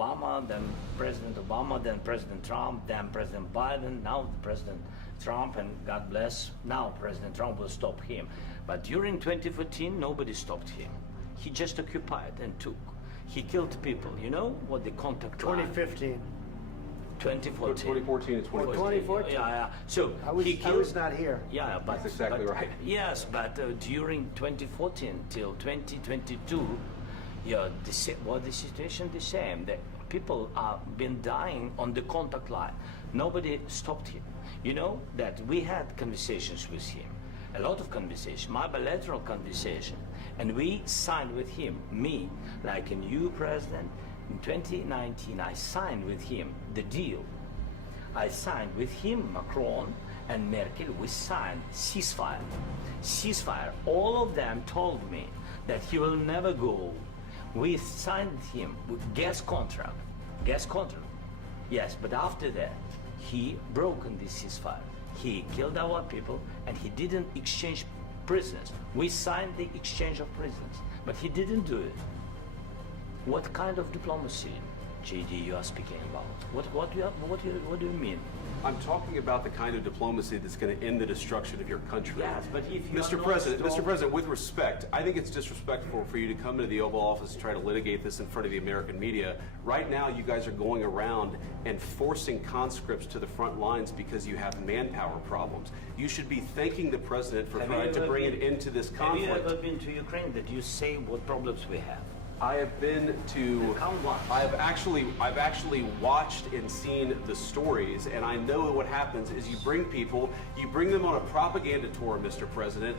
Obama, then President Trump, then President Biden, now President Trump, and God bless, now President Trump will stop him. But during 2014, nobody stopped him. He just occupied and took. He killed people. You know what the contact line? 2015. 2014. 2014 and 2014. 2014. Yeah. So I was, he killed, I was not here. Yeah, but That's exactly but- right. Yes, but during 2014 till 2022, yeah, the situation the same. The people are been dying on the contact line. Nobody stopped him. You know that we had conversations with him, a lot of conversation, my bilateral conversation, and we signed with him. Me, like a new president. In 2019, I signed with him the deal. I signed with him, Macron and Merkel, we signed ceasefire. Ceasefire. All of them told me that he will never go. We signed him with gas contract. Gas contract. Yes, but after that, he broken this ceasefire. He killed our people and he didn't exchange prisoners. We signed the exchange of prisoners, but he didn't do it. What kind of diplomacy, JD, you are speaking about? What do you mean? I'm talking about the kind of diplomacy that's going to end the destruction of your country. Yes, but if you Mr. President, with respect, I think it's disrespectful for you to come into the Oval Office and try to litigate this in front of the American media. Right now, you guys are going around and forcing conscripts to the front lines because you have manpower problems. You should be thanking the president for trying to bring an end to this conflict. Have you ever been to Ukraine that you say what problems we have? I have been to. I've actually watched and seen the stories, and I know what happens is you bring them on a propaganda tour, Mr. President.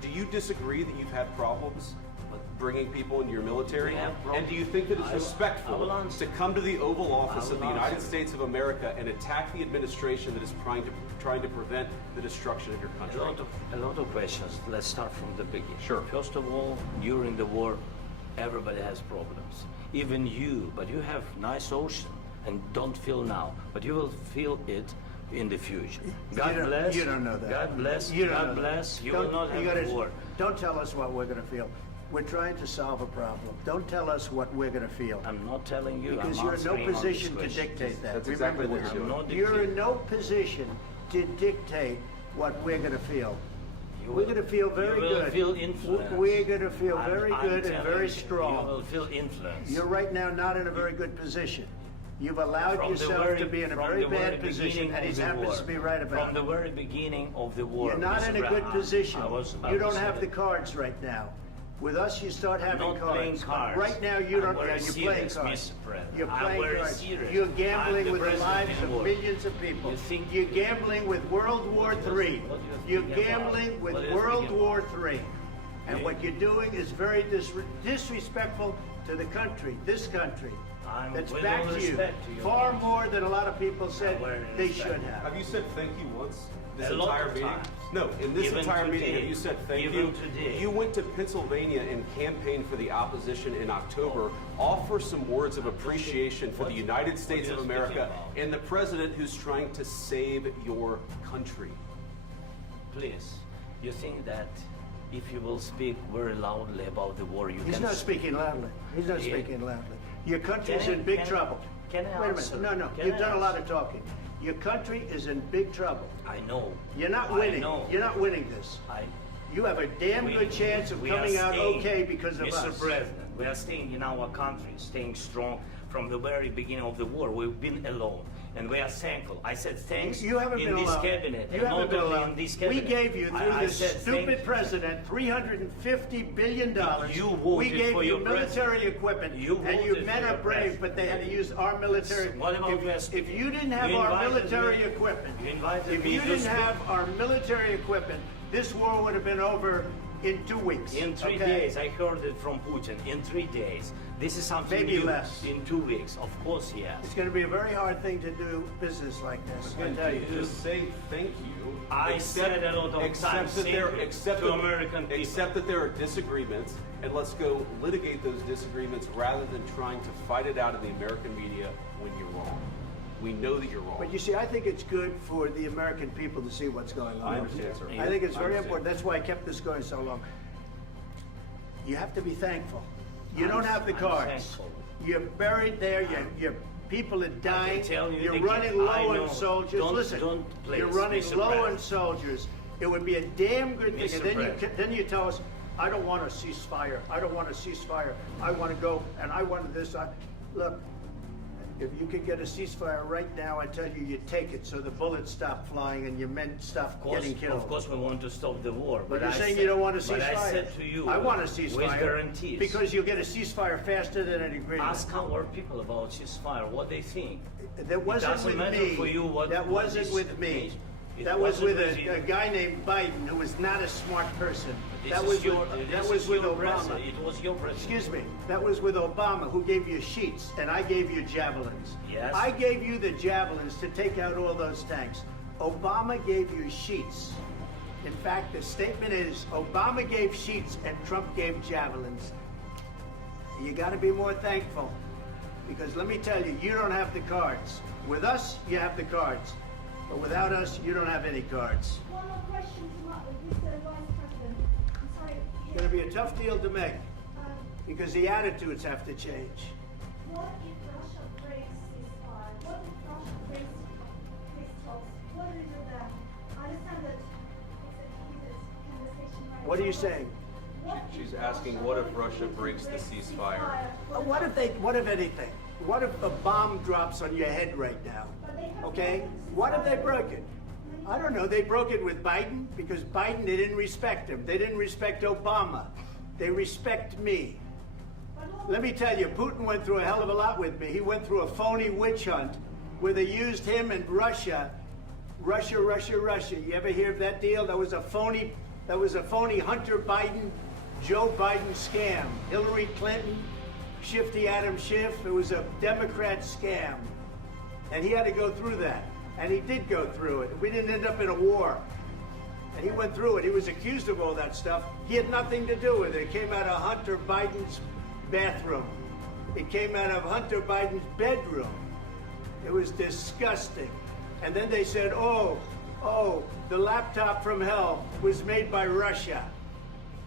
Do you disagree that you've had problems with bringing people into your military? And do you think that it's respectful to come to the Oval Office of the United States of America and attack the administration that is trying to prevent the destruction of your country? A lot of questions. Let's start from the beginning. Sure. First of all, during the war, everybody has problems. Even you, but you have nice ocean and don't feel now, but you will feel it in the future. God bless. You don't know that. God bless. You don't God know bless. that. You will not have war. Don't tell us what we're going to feel. We're trying to solve a problem. Don't tell us what we're going to feel. I'm not telling you. Because I'm you're in no answering on position this to question. dictate that. That's Remember exactly what this. you're doing. I'm not You're in dictating. no position to dictate what we're going to feel. We're going to feel very good. You will feel influence. We're going to feel very I'm good and telling very you, strong. You will feel influence. You're right now not in a very good position. You've allowed From the yourself very- to be in a from very the very bad position, beginning and of he the happens war. to be right about From the it. very beginning of the war. You're not Mr. in a good Brown, position. I You don't was have the there. cards right now. With us, you start having not playing cards. cards. Right now, you I'm don't. very You're playing serious, cards. Mr. President. You're I'm playing very cards. serious. You're I'm gambling the with the president lives in of war. millions of people. You think- You're gambling with World War III. What do you You're think about- gambling with what do you World think War III. And Yeah. what you're doing is very disrespectful to the country, this country. I'm That's with back all to you. respect to you. Far more than a lot of people said I'm very they respect. should have. Have you said thank you once? This A lot entire of meeting? times. No, in this Even entire meeting, today. have you said thank Even you? today. You went to Pennsylvania and campaigned for the opposition in October. Offer some words of appreciation for the United States what of are you speaking America about? and the president who's trying to save your country. Please, you think that if you will speak very loudly about the war, you He's can... not speaking loudly. He's not Yeah. speaking loudly. Your country is Can I- in big can I- trouble. can I Wait a answer? minute. No. Can You've I done a lot answer? of talking. Your country is in big trouble. I know. You're not I winning. know. You're not winning this. You have a damn good chance of we are coming out staying, okay because of Mr. us. President, we are staying in our country, staying strong from the very beginning of the war. We've been alone, and we are thankful. I said thanks You haven't in been this alone. cabinet, You and haven't not been only alone. in this We cabinet. gave you, through I this said stupid thank- president, $350 billion. You We voted gave for you your military president. equipment, You and you voted men for are your brave, president. but they had to use our military. What about West? If you didn't have You our invited military me- equipment, you invited if me you to didn't speak. have our military equipment, this war would have been over in 2 weeks. In 3 okay? days, I heard it from Putin. In 3 days, this is something Maybe new. less. In 2 weeks, of course, yes. It's going to be a very hard thing to do business like this. I tell you. Just say thank you. I said a lot of times, that there, thank you to American people. Accept that there are disagreements, and let's go litigate those disagreements rather than trying to fight it out in the American media when you're wrong. We know that you're wrong. But you see, I think it's good for the American people to see what's going on. I understand, sir. I think it's I very understand. important. That's why I kept this going so long. You have to be thankful. You don't have the I'm cards. thankful. You're buried there. Your people are dying. tell you You're they running can- I low know. on soldiers. Don't- Listen, don't please you're be running low on surprised. soldiers. It would be a damn good thing. Be And then surprised. then you tell us, I don't want a ceasefire. I don't want a ceasefire. I want to go and I want this. Look, if you could get a ceasefire right now, I tell you, you take it so the bullets stop flying and your men stop getting killed. Of course, we want to stop the war. But you're I saying said- you don't want a ceasefire. But I said to you, I want a with ceasefire. guarantees. Because you'll get a ceasefire faster than an agreement. Ask our people about ceasefire, what they think. That wasn't doesn't with matter me. for you what- That what wasn't is- with me. It That was wasn't with with you. a guy named Biden who was not a smart person. This That is was your- with, this that was is with your Obama. president. It was your president. Excuse me. That was with Obama, who gave you sheets, and I gave you javelins. Yes. I gave you the javelins to take out all those tanks. Obama gave you sheets. In fact, the statement is Obama gave sheets and Trump gave javelins. You got to be more thankful, because let me tell you, you don't have the cards. With us, you have the cards, but without us, you don't have any cards. One more question to Mr. Vice President. I'm sorry. It's going to be a tough deal to make, Um, because the attitudes have to change. what if Russia breaks ceasefire? What if Russia breaks peace talks? What do we do then? I understand that it's a heated conversation right What are you now, saying? but what She's if asking, what if Russia breaks the ceasefire? What if anything? What if a bomb drops on your head right now? Okay? What if they broke it? I don't know. They broke it with Biden because Biden, they didn't respect him. They didn't respect Obama. They respect me. Let me tell you, Putin went through a hell of a lot with me. He went through a phony witch hunt where they used him and Russia. Russia. You ever hear of that deal? That was a phony Hunter Biden, Joe Biden scam. Hillary Clinton, Shifty Adam Schiff. It was a Democrat scam. And he had to go through that. And he did go through it. We didn't end up in a war. And he went through it. He was accused of all that stuff. He had nothing to do with it. It came out of Hunter Biden's bathroom. It came out of Hunter Biden's bedroom. It was disgusting. And then they said, oh, the laptop from hell was made by Russia.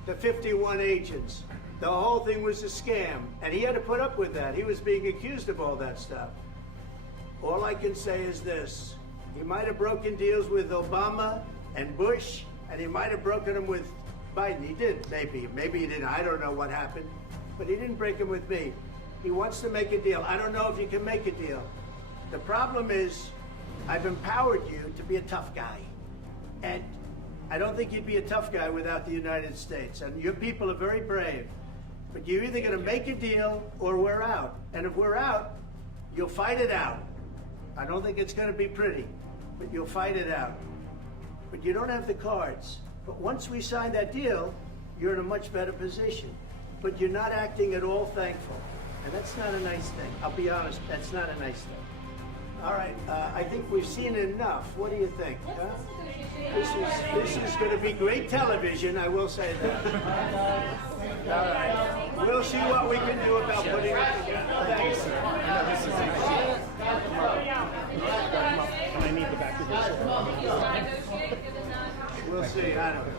The 51 agents. The whole thing was a scam. And he had to put up with that. He was being accused of all that stuff. All I can say is this. He might have broken deals with Obama and Bush, and he might have broken them with Biden. He did, maybe. Maybe he didn't. I don't know what happened. But he didn't break them with me. He wants to make a deal. I don't know if you can make a deal. The problem is, I've empowered you to be a tough guy. And I don't think you'd be a tough guy without the United States. And your people are very brave. But you're either going to make a deal or we're out. And if we're out, you'll fight it out. I don't think it's going to be pretty, but you'll fight it out. But you don't have the cards. But once we sign that deal, you're in a much better position. But you're not acting at all thankful. And that's not a nice thing. I'll be honest, that's not a nice thing. All right, I think we've seen enough. What do you think? Huh? This is going to be great television, I will say that. All right. We'll see what we can do about putting it together. Thanks. And I need the back of this. We'll see. I don't know.